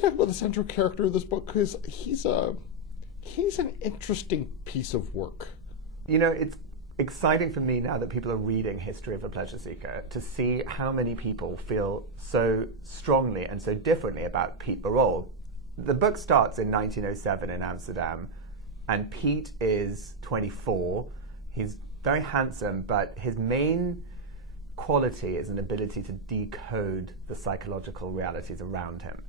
talk about the central character of this book? Because he's an interesting piece of work. You know, it's exciting for me now that people are reading History of a Pleasure Seeker to see how many people feel so strongly and so differently about Pete Barol. The book starts in 1907 in Amsterdam, and Pete is 24. He's very handsome, but his main quality is an ability to decode the psychological realities around him.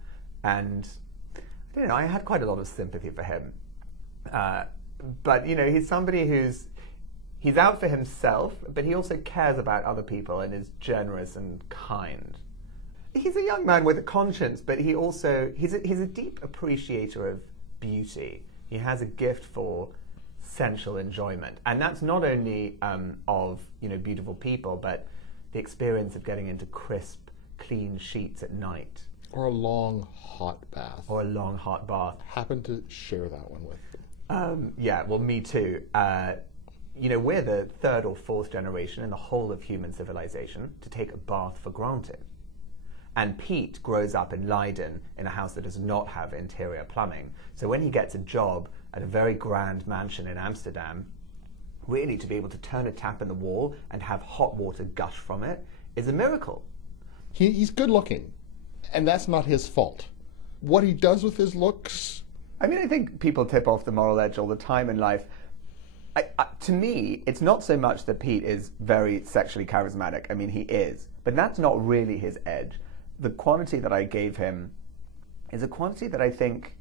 And I don't know, I had quite a lot of sympathy for him. But, you know, he's somebody he's out for himself, but he also cares about other people and is generous and kind. He's a young man with a conscience, but he's a deep appreciator of beauty. He has a gift for sensual enjoyment, and that's not only of, you know, beautiful people, but the experience of getting into crisp, clean sheets at night, or a long hot bath, Happen to share that one with them. Yeah, well, me too. You know, we're the third or fourth generation in the whole of human civilization to take a bath for granted. And Pete grows up in Leiden in a house that does not have interior plumbing. So when he gets a job at a very grand mansion in Amsterdam, really to be able to turn a tap in the wall and have hot water gush from it is a miracle. He's good looking, and that's not his fault. What he does with his looks... I mean, I think people tip off the moral edge all the time in life. To me, it's not so much that Pete is very sexually charismatic. I mean, he is. But that's not really his edge. The quality that I gave him is a quality that I think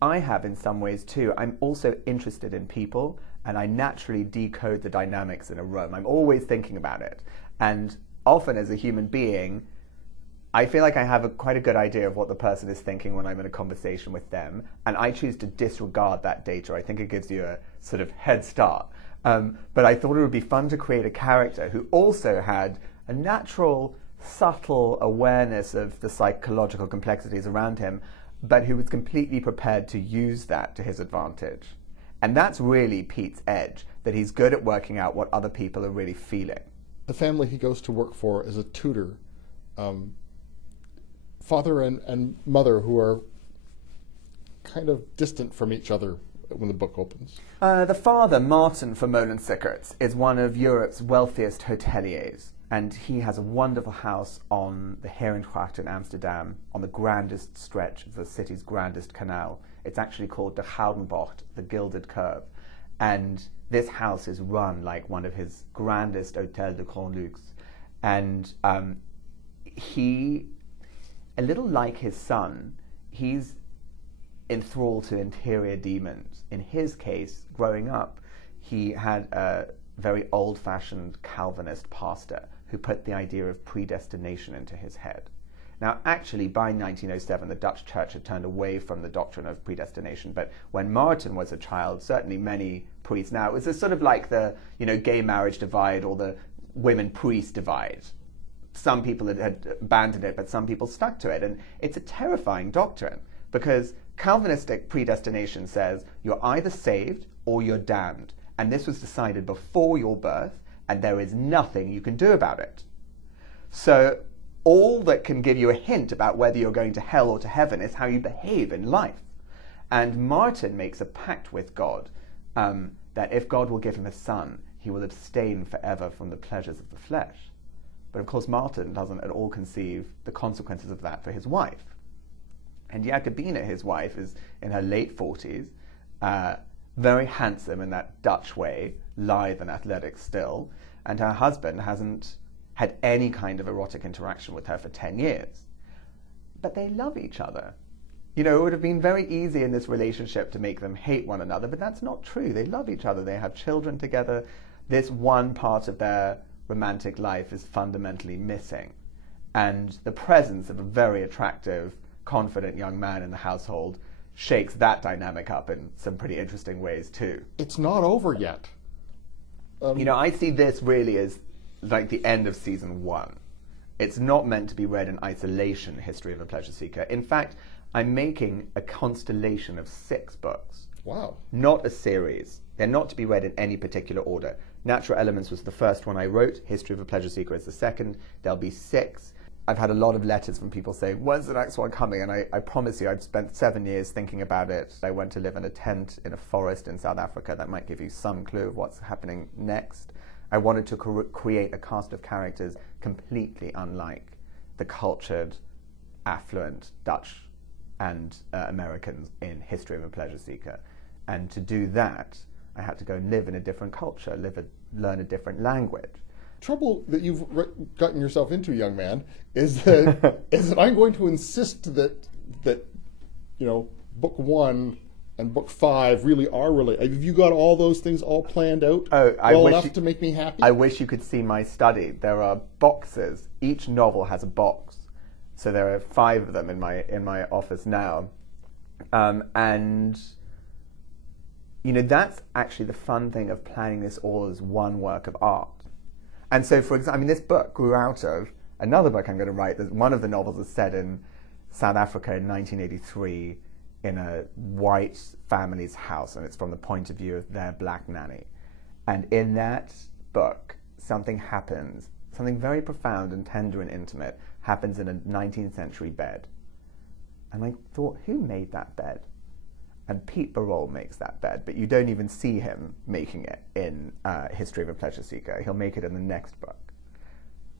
I have in some ways too. I'm also interested in people, and I naturally decode the dynamics in a room. I'm always thinking about it. And often as a human being, I feel like I have quite a good idea of what the person is thinking when I'm in a conversation with them, and I choose to disregard that data. I think it gives you a sort of head start. But I thought it would be fun to create a character who also had a natural, subtle awareness of the psychological complexities around him, but who was completely prepared to use that to his advantage. And that's really Pete's edge, that he's good at working out what other people are really feeling. The family he goes to work for is a tutor. Father and mother who are kind of distant from each other when the book opens. The father, Martin Vermeulen Sickerts, is one of Europe's wealthiest hoteliers, and he has a wonderful house on the Herengracht in Amsterdam, on the grandest stretch of the city's grandest canal. It's actually called the Goudenbocht, the Gilded Curve, and this house is run like one of his grandest hôtels de grand luxe. And he, a little like his son, he's enthralled to interior demons. In his case, growing up, he had a very old-fashioned Calvinist pastor who put the idea of predestination into his head. Now, actually, by 1907, the Dutch church had turned away from the doctrine of predestination, but when Martin was a child, certainly many priests, now it was a sort of like the, you know, gay marriage divide or the women-priest divide. Some people had abandoned it, but some people stuck to it, and it's a terrifying doctrine, because Calvinistic predestination says you're either saved or you're damned, and this was decided before your birth, and there is nothing you can do about it. So all that can give you a hint about whether you're going to hell or to heaven is how you behave in life. And Martin makes a pact with God that if God will give him a son, he will abstain forever from the pleasures of the flesh. But of course Martin doesn't at all conceive the consequences of that for his wife. And Jacobina, his wife, is in her late 40s, very handsome in that Dutch way, lithe and athletic still, and her husband hasn't had any kind of erotic interaction with her for 10 years. But they love each other. You know, it would have been very easy in this relationship to make them hate one another, but that's not true. They love each other. They have children together. This one part of their romantic life is fundamentally missing. And the presence of a very attractive, confident young man in the household shakes that dynamic up in some pretty interesting ways too. It's not over yet. You know, I see this really as like the end of season 1. It's not meant to be read in isolation, History of a Pleasure Seeker. In fact, I'm making a constellation of 6 books. Wow. Not a series. They're not to be read in any particular order. Natural Elements was the first one I wrote. History of a Pleasure Seeker is the second. There'll be 6. I've had a lot of letters from people saying, when's the next one coming? And I promise you, I've spent 7 years thinking about it. I went to live in a tent in a forest in South Africa. That might give you some clue of what's happening next. I wanted to create a cast of characters completely unlike the cultured, affluent Dutch and Americans in History of a Pleasure Seeker. And to do that, I had to go and live in a different culture, learn a different language. Trouble that you've gotten yourself into, young man, is that I'm going to insist that book 1 and book 5 really are related. Have you got all those things all planned out? Well enough to make me happy? I wish you could see my study. There are boxes. Each novel has a box. So there are 5 of them in my office now. And that's actually the fun thing of planning this all as one work of art. And so, for example, this book grew out of another book I'm going to write. One of the novels is set in South Africa in 1983 in a white family's house, and it's from the point of view of their black nanny. And in that book, something happens, something very profound and tender and intimate happens in a 19th century bed. And I thought, who made that bed? And Pete Barol makes that bed, but you don't even see him making it in History of a Pleasure Seeker. He'll make it in the next book.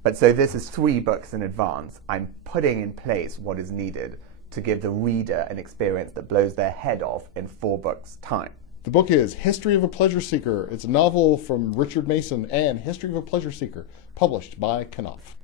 But so this is 3 books in advance. I'm putting in place what is needed to give the reader an experience that blows their head off in 4 books' time. The book is History of a Pleasure Seeker. It's a novel from Richard Mason and History of a Pleasure Seeker, published by Knopf.